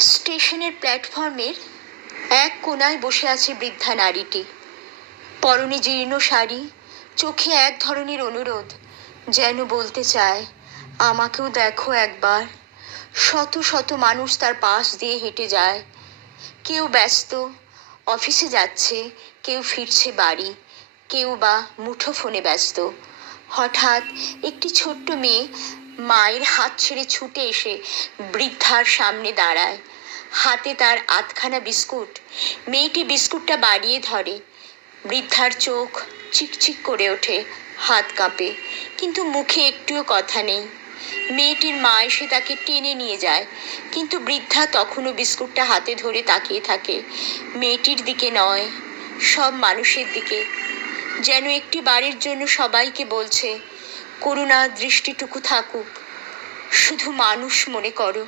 স্টেশনের প্ল্যাটফর্মের এক কোনায় বসে আছে বৃদ্ধা নারীটি। পরনে জীর্ণ শাড়ি, চোখে এক ধরনের অনুরোধ, যেন বলতে চায়, আমাকেও দেখো একবার। শত শত মানুষ তার পাশ দিয়ে হেঁটে যায়। কেউ ব্যস্ত, অফিসে যাচ্ছে, কেউ ফিরছে বাড়ি, কেউ বা মুঠোফোনে ব্যস্ত। হঠাৎ একটি ছোট্ট মেয়ে মায়ের হাত ছেড়ে ছুটে এসে বৃদ্ধার সামনে দাঁড়ায়। হাতে তার আধখানা বিস্কুট। মেয়েটি বিস্কুটটা বাড়িয়ে ধরে। বৃদ্ধার চোখ চিকচিক করে ওঠে, হাত কাঁপে, কিন্তু মুখে একটুও কথা নেই। মেয়েটির মা এসে তাকে টেনে নিয়ে যায়, কিন্তু বৃদ্ধা তখনও বিস্কুটটা হাতে ধরে তাকিয়ে থাকে, মেয়েটির দিকে নয়, সব মানুষের দিকে। যেন একটি বারের জন্য সবাইকে বলছে, করুণা দৃষ্টিটুকু থাকুক, শুধু মানুষ মনে করো।